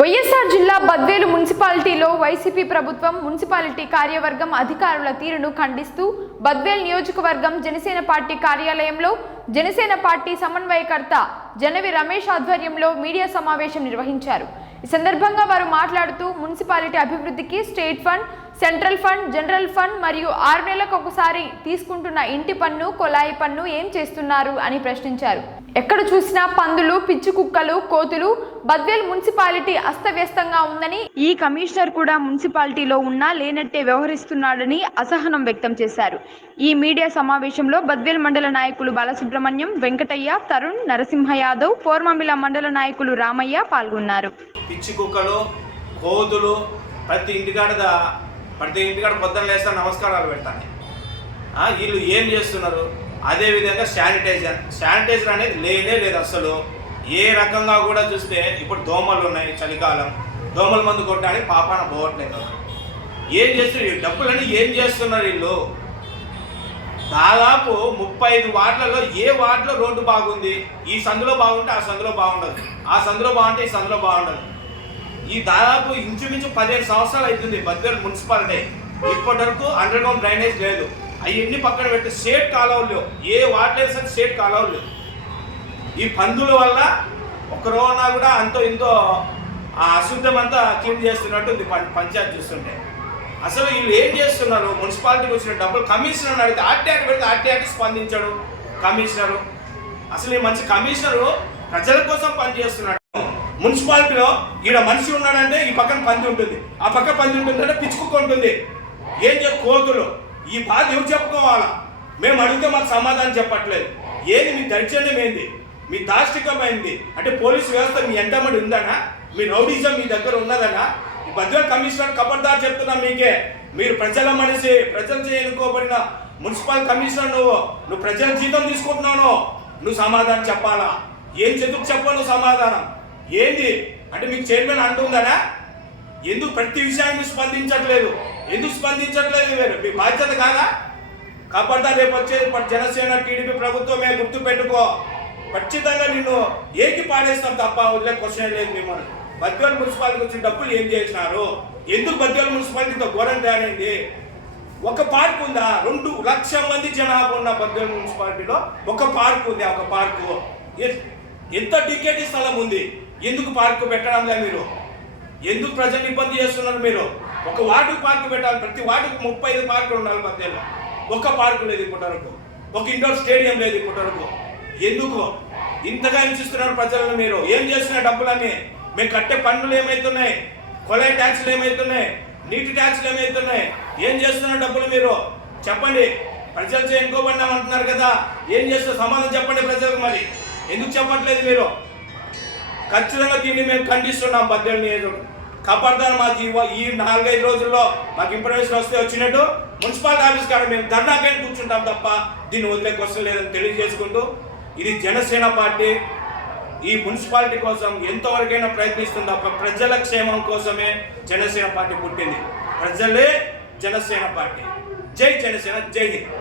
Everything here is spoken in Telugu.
వైఎస్ఆర్ జిల్లా బద్వేలు మున్సిపాలిటీలో వైసీపీ ప్రభుత్వం మున్సిపాలిటీ కార్యవర్గం అధికారుల తీరును ఖండిస్తూ బద్వేల్ నియోజకవర్గం జనసేన పార్టీ కార్యాలయంలో జనసేన పార్టీ సమన్వయకర్త జనవి రమేష్ ఆధ్వర్యంలో మీడియా సమావేశం నిర్వహించారు. ఈ సందర్భంగా వారు మాట్లాడుతూ మున్సిపాలిటీ అభివృద్ధికి state fund central fund general fund మరియు ఆరు నెలలకు ఒకసారి తీసుకుంటున్న ఇంటి పన్ను కొలాయి పన్ను ఏం చేస్తున్నారు అని ప్రశ్నించారు. ఎక్కడ చూసినా పందులు పిచ్చి కుక్కలు కోతులు బద్వేల్ మున్సిపాలిటీ అస్తవ్యస్తంగా ఉందని ఈ కమిషనర్ కూడా మున్సిపాలిటీలో ఉన్నా లేనట్టే వ్యవహరిస్తున్నాడని అసహనం వ్యక్తం చేశారు. ఈ మీడియా సమావేశంలో బద్వేల్ మండల నాయకులు బాలసుబ్రహ్మణ్యం వెంకటయ్య తరుణ్ నరసింహ యాదవ్ పోర్మమిల మండల నాయకులు రామయ్య పాల్గొన్నారు. పిచ్చి కుక్కలు కోతులు ప్రతి ఇంటికాడ ప్రతి ఇంటికాడ పొద్దున్న లేస్తా నమస్కారాలు పెడతాను. వీళ్ళు ఏం చేస్తున్నారు? అదే విధంగా శానిటైజర్. శానిటైజర్ అనేది లేనే లేదు అసలు ఏ రకంగా కూడా చూస్తే ఇప్పుడు దోమలు ఉన్నాయి చలికాలం. దోమల మందు కొట్టడానికి పాపాన పోవట్లేదు. ఏం చేస్తున్నారు ఈ డబ్బులని ఏం చేస్తున్నారు వీళ్ళు? దాదాపు ముప్పై ఐదు వార్డులలో ఏ వార్డులో రోడ్డు బాగుంది? ఈ సందులో బాగుంటే ఆ సందులో బాగుండదు. ఆ సందులో బాగుంటే ఈ సందులో బాగుండదు. ఈ దాదాపు ఇంచుమించు పదిహేను సంవత్సరాలు అవుతుంది బద్వేలు మున్సిపాలిటీ. ఇప్పటి వరకు అండర్ గ్రౌండ్ డ్రైనేజ్ లేదు. అవన్నీ పక్కన పెట్టి సేట్ కాలువలు ఏ వాటర్ లేదు సరే సేట్ కాలువలు ఈ పందుల వల్ల ఒక రోజున కూడా అంతో ఇంతో ఆ అశుద్ధం అంతా క్లీన్ చేస్తున్నట్టు ఉంది పంచాయత్ చూస్తుంటే. అసలు వీళ్ళు ఏం చేస్తున్నారు? మున్సిపాలిటీకి వచ్చిన డబ్బులు కమిషనర్ అడిగితే ఆర్టీఆర్ పెడితే ఆర్టీఆర్ స్పందించాడు కమిషనరు. అసలు ఈ మంచి కమిషనరు ప్రజల కోసం పనిచేస్తున్నాడు మున్సిపాలిటీలో ఈడ మనిషి ఉన్నాడంటే ఈ పక్కన పంది ఉంటుంది. ఆ పక్క పంది ఉంటుందంటే పిచ్చుకుక్క ఉంటుంది. ఏం చెప్పు కోతులు? ఈ బాధ ఎవరు చెప్పుకోవాలా? మేము అడిగితే మాకు సమాధానం చెప్పట్లేదు. ఏది మీ దర్శనం ఏంది? మీ దాష్టికమైంది అంటే పోలీసు వ్యవస్థ మీ ఎంతమంది ఉందనా? మీ రౌడీజం మీ దగ్గర ఉన్నదనా? భద్ర కమిషనర్ కబర్దార్ చెప్తున్నా మీకే. మీరు ప్రజల మనిషి ప్రజల ఎన్నుకోబడిన మున్సిపల్ కమిషనర్ నువ్వు. నువ్వు ప్రజల జీతం తీసుకుంటున్నావు నువ్వు సమాధానం చెప్పాలా? ఏం చెందుకు చెప్పావు సమాధానం? ఏంది? అంటే మీకు చైర్మన్ అంటుందనా? ఎందుకు ప్రతి విషయాన్ని స్పందించట్లేదు? ఎందుకు స్పందించట్లేదు మీరు? మీ బాధ్యత కాదా? కాబట్టి రేపు వచ్చే జనసేన టీడీపీ ప్రభుత్వమే గుర్తు పెట్టుకో ఖచ్చితంగా నిన్ను ఏకి పాడేస్తాం తప్ప వదిలే క్వశ్చన్ లేదు మిమ్మల్ని. బద్వేల్ మున్సిపాలిటీ వచ్చిన డబ్బులు ఏం చేసినారు? ఎందుకు బద్వేల్ మున్సిపాలిటీతో ఘోరం తయారైంది? ఒక పార్క్ ఉందా? రెండు లక్ష మంది జనాభా ఉన్న బద్వేల్ మున్సిపాలిటీలో ఒక పార్క్ ఉంది ఒక పార్కు. ఎంత టికెట్ స్థలం ఉంది? ఎందుకు పార్కు పెట్టడం లేదు మీరు? ఎందుకు ప్రజలు ఇబ్బంది చేస్తున్నారు మీరు? ఒక వార్డుకు పార్కు పెట్టాలి ప్రతి వార్డుకు ముప్పై ఐదు పార్కులు ఉండాలి మధ్యలో ఒక్క పార్కు లేదు ఇప్పటివరకు ఒక ఇండోర్ స్టేడియం లేదు ఇప్పటివరకు ఎందుకు? ఇంతగా హింసిస్తున్నారు ప్రజలను మీరు. ఏం చేస్తున్న డబ్బులన్నీ? మేము కట్టే పన్నులు ఏమవుతున్నాయి కొలై ట్యాక్స్లు ఏమవుతున్నాయి నీటి ట్యాక్స్లు ఏమవుతున్నాయి ఏం చేస్తున్నారు డబ్బులు మీరు? చెప్పండి. ప్రజలు ఎన్నుకోబడినాం అంటున్నారు కదా. ఏం చేస్తున్నారు? సమాధానం చెప్పండి ప్రజలకు మరి. ఎందుకు చెప్పట్లేదు మీరు? ఖచ్చితంగా దీన్ని మేము ఖండిస్తున్నాం పద్దెనిమిది నియోజకవర్గం. కాపాడుతాను మాకు ఈ ఈ నాలుగైదు రోజుల్లో మాకు ఇన్ఫర్మేషన్ వస్తే వచ్చినట్టు మున్సిపాలిటీ ఆఫీస్ కాడ మేము ధర్నాకైనా కూర్చుంటాం తప్ప దీన్ని వదిలే క్వశ్చన్ లేదని తెలియజేసుకుంటూ ఇది జనసేన పార్టీ. ఈ మున్సిపాలిటీ కోసం ఎంతవరకైనా ప్రయత్నిస్తుంది తప్ప ప్రజల క్షేమం కోసమే జనసేన పార్టీ పుట్టింది. ప్రజలే జనసేన పార్టీ. జై జనసేన జై హింద్.